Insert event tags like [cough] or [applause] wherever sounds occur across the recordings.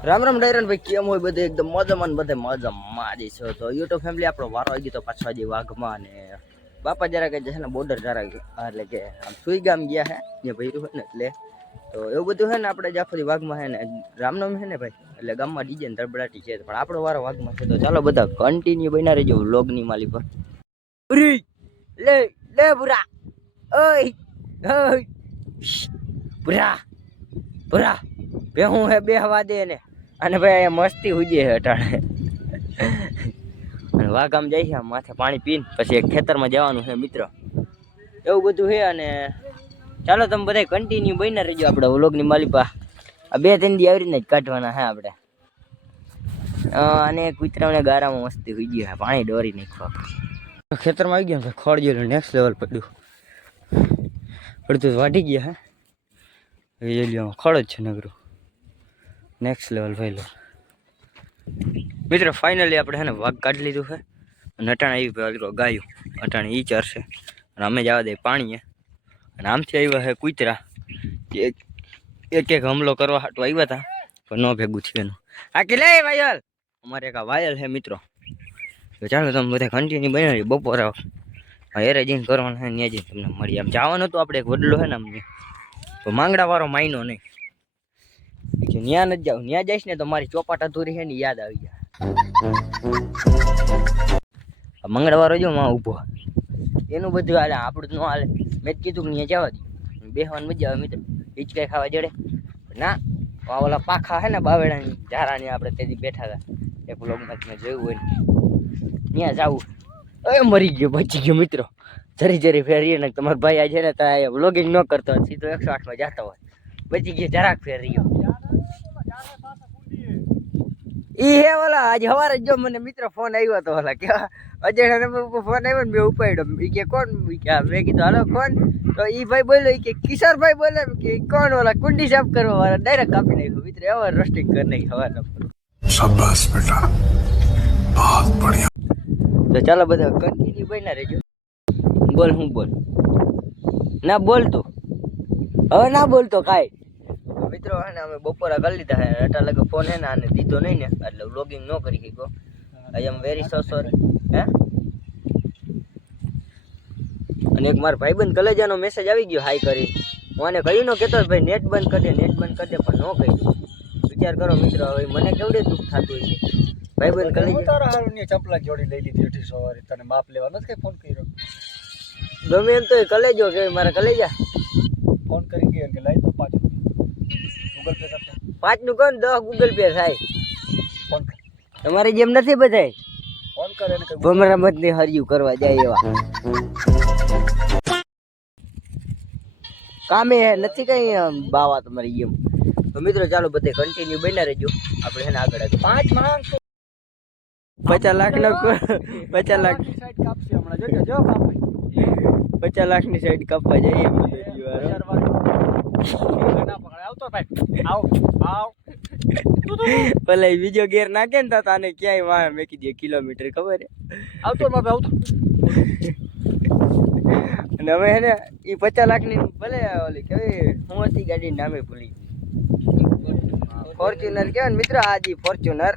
રામ રામ ડાયરન ભાઈ કેમ હોય બધે? એકદમ મજામાં બધે મજામાં જ છો. તો યુટ્યુબ ફેમિલી આપણો વારો આવી ગયો તો પાછો આજે વાઘમાં ને બાપા જરા કે છે ને બોર્ડર જરા એટલે કે આમ સુઈ ગામ ગયા હે જે ભર્યું હોય ને એટલે. તો એવું બધું છે ને આપણે જાફરી વાઘમાં છે ને રામનવમી હે ને ભાઈ એટલે ગામમાં ડીજે ને ધડબડાટી છે. પણ આપણો વારો વાઘમાં છે. તો ચાલો બધા કન્ટિન્યુ બના રહેજો વ્લોગની માલી પર. લે લે બુરા ઓય! ઓય! બુરા બુરા બે હું હે બે હવા દે ને. અને ભાઈ અહીંયા મસ્તી ઉજે છે અને વાઘામ જાય છે માથે પાણી પીને પછી એક ખેતરમાં જવાનું છે મિત્ર. એવું બધું છે અને ચાલો તમે બધા કન્ટિન્યુ બનીને રહેજો આપણે વ્લોગની માલિપા. આ બે ત્રણ દી આવી રીતના જ કાઢવાના છે આપણે. અને કૂતરાઓને ગારામાં મસ્તી હોઈ ગઈ પાણી દોરી નાખવા ખેતરમાં આવી ગયા ખોડ જેલું નેક્સ્ટ લેવલ પડ્યું. પડતું વાઢી ગયા હે વેલીઓમાં ખોડ જ છે નગરું નેક્સ્ટ લેવલ ભાઈ મિત્રો ફાઇનલી આપણે છે ને વાઘ કાઢી લીધું છે. અને અટાણે આવી પેલો ગાયું. અટાણે ઈ ચરશે અને અમે જવા દઈએ પાણીએ. અને આમથી આવ્યા છે કૂતરા. એક એક એક હમલો કરવા હાટું આવ્યા હતા પણ ન ભેગું થયું એનું. આ કે લે વાયલ! અમારે એક આ વાયલ છે મિત્રો. ચાલો તમે બધા કન્ટિન્યુ બનાવી બપોરે હેરે જઈને કરવાનું છે ત્યાં જઈને તમને મળી આમ. જવાનું હતું આપણે એક વડલો છે ને અમને. તો માંગડાવાળો માયનો નહીં. ન્યા નથી જાવ ન્યા જઈશ ને તો મારી ચોપાટ અધૂરી છે ને યાદ આવી જાય. મંગળવારો જો માં ઊભો. એનું બધું હાલે, આપણું ન હાલે. મેં કીધું કે ન્યા જવા દઉં બેહવાનું મજા આવે મિત્રો. હિચકાઈ ખાવા જડે. ના ઓલા પાખા હે ને બાવેડાની, ઝારાની આપણે તેથી બેઠા હતા. એક વ્લોગમાં તમે જોયું હોય ત્યાં જાવું. એ મરી ગયો, બચી ગયો, મિત્રો. જરી જરી ફેરીએ ને તમારો ભાઈ આજે ને ત્યાં વ્લોગિંગ ન કરતો સીધો એકસો આઠમાં જતો હોય. બચી ગયો, જરાક ફેર્યો એ હે ઓલા આજે સવારે જો મને મિત્ર ફોન આવ્યો હતો ઓલા કે અજયના નંબર ફોન આવ્યો ને મેં ઉપાડ્યો. એ કે કોણ? કે મેં કીધું હાલો કોણ? તો એ ભાઈ બોલ્યો કે કિશોરભાઈ બોલે કે કોણ ઓલા કુંડી સાફ કરવા વાળા? ડાયરેક્ટ કાપી નાખ્યો મિત્ર એવો રોસ્ટિંગ કર નહીં હવા શાબાશ બેટા. બહુત બઢિયા. તો ચાલો બધા કન્ટિન્યુ બન્યા રહેજો. બોલ હું બોલ? ના બોલતો. હવે ના બોલતો કાંઈ. મિત્રો હે ને અમે બપોરા કરી લીધા હે. અટા લગે ફોન હે ને આને દીધો નહીં ને એટલે વ્લોગિંગ ન કરી શકો આઈ એમ વેરી સો સોરી હે? અને એક મારા ભાઈબંધ કલેજાનો મેસેજ આવી ગયો હાઈ કરી. હું આને કહ્યું ન કહેતો ભાઈ નેટ બંધ કરી દે નેટ બંધ કરી દે પણ ન કહ્યું. વિચાર કરો મિત્રો હવે મને કેવડે દુઃખ થતું હોય છે ભાઈબંધ કલેજા તારા હારું ની ચપલા જોડી લઈ લીધી હતી સવારે. તને માપ લેવા નથી કઈ ફોન કર્યો? ગમે એમ તો કલેજો કે મારા કલેજા. ફોન કરી ગયો કે લઈ તો પાંચ ગૂગલ પે કરતા? પાંચનું કોણ દસ ગૂગલ પે થાય. ફોન તમારી જેમ નથી બધાય. ફોન કરે ને ભમરામત ને હરિયું કરવા જાય એવા. કામે હે નથી કઈ બાવા તમારી જેમ. તો મિત્રો ચાલો બધે કન્ટિન્યુ બન્યા રહેજો. આપણે એને આગળ આગળ. પાંચ માંગ પચાસ લાખ નો પચાસ લાખ. સાઈડ કાપશે હમણાં. જોજો જો કાપે. પચાસ લાખની સાઈડ કાપવા જઈએ. આવતો ભાઈ આવ આવ. ભલે બીજો ગેર નાખે ને તો તાને ક્યાંય વાહ મેકી દે કિલોમીટર ખબર આવતો માં આવતો. અને હવે હેને એ પચાસ લાખની ભલે ઓલી કેવી હું હતી ગાડી નામે ભૂલી ફોર્ચ્યુનર કહેવાય ને મિત્ર આજી ફોર્ચ્યુનર.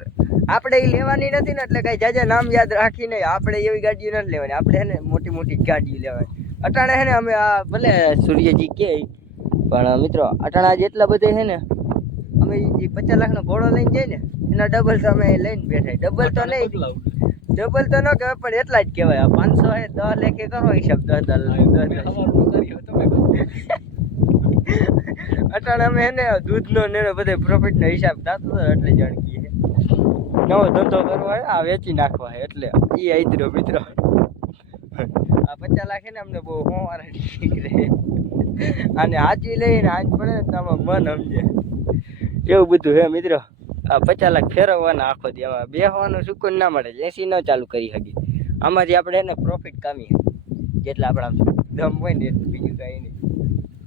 આપણે એ લેવાની નથી ને એટલે કઈ જાજા નામ યાદ રાખીને આપણે એવી ગાડીઓ નથી લેવાની. આપણે હે ને મોટી મોટી ગાડીઓ લેવાની. અટાણે હે ને અમે આ ભલે સૂર્યજી કે પણ મિત્રો અટાણા જેટલા બધા છે ને અમે જે પચાસ લાખનો ઘોડો લઈને જઈએ ને એના ડબલ તો અમે લઈને બેઠા. ડબલ તો નહીં. ડબલ તો ન કહેવાય પણ એટલા જ કહેવાય. આ પાંચસો એ દસ લેખે કરો હિસાબ દસ દસ [laughs] અટાણે અમે એને દૂધનો ને બધે પ્રોફિટનો હિસાબ થતો હતો એટલે જાણકી નવો ધંધો કરવો હોય આ વેચી નાખવા હોય એટલે. એ આઈતરો મિત્રો. [laughs] આ પચાસ લાખ એને ને અમને બહુ હોવાના નીકળે. અને હાચવી લઈને હાચ પડે ને આમાં મન સમજે. એવું બધું હે મિત્રો? આ પચાસ લાખ ફેરવવાના આખો દી આમાં. બેહવાનું સુકૂન ના મળે. એસી ન ચાલુ કરી શકીએ આમાંથી આપણે એને પ્રોફિટ કામીએ. જેટલા આપણા દમ હોય ને એટલું. બીજું કાંઈ નહીં.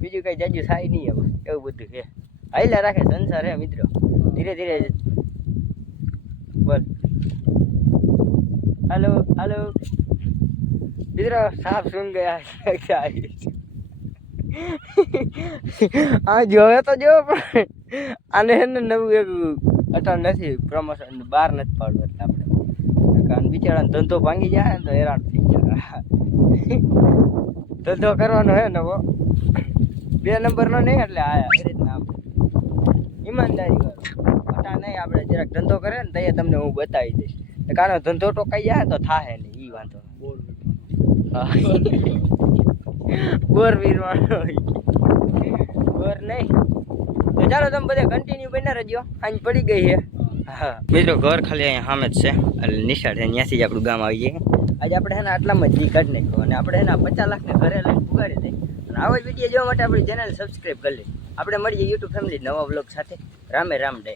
બીજું કાંઈ જાજુ થાય નહીં હવે એવું બધું છે હાઈલા રાખે સંસાર હે મિત્રો. ધીરે ધીરે બોલ. હાલો હાલો. મિત્રો સાફ સુન ગયા. [laughs] આ જોવે તો જો પણ આને હે નવું એક અટાણ નથી પ્રમોશન બહાર નથી પાડવું એટલે આપણે. કારણ બિચારાનો ધંધો ભાંગી જાય ને તો હેરાન થઈ ગયા. ધંધો કરવાનો હે નવો. બે નંબરનો નહીં એટલે આયા એ રીતના આપણે ઈમાનદારી વાળો. અટાણ નહીં આપણે જરાક ધંધો કરે ને તો એ તમને હું બતાવી દઈશ. કારણ ધંધો ટોકાઈ જાય તો થાહે નહીં એ વાંધો હા. બોર વીર વાળો બોર નહીં. તો ચાલો તમે બધા કન્ટિન્યુ બના રહેજો. આજ પડી ગઈ છે. હા. મિત્રો ઘર ખાલી અહીંયા સામે જ છે. એટલે નિશાળ છે. ત્યાંથી જ આપણું ગામ આવી જાય આજે આપણે એના આટલામાં જી કાઢી નાખ્યો. અને આપણે એના પચાસ લાખને ઘરે લઈને ઉગાડી દઈએ અને આવો જ વીડિયો જોવા માટે આપણી ચેનલ સબસ્ક્રાઈબ કરી લઈએ આપણે મળીએ યુટ્યુબ ફેમિલી નવા બ્લોગ સાથે. રામે રામ ડે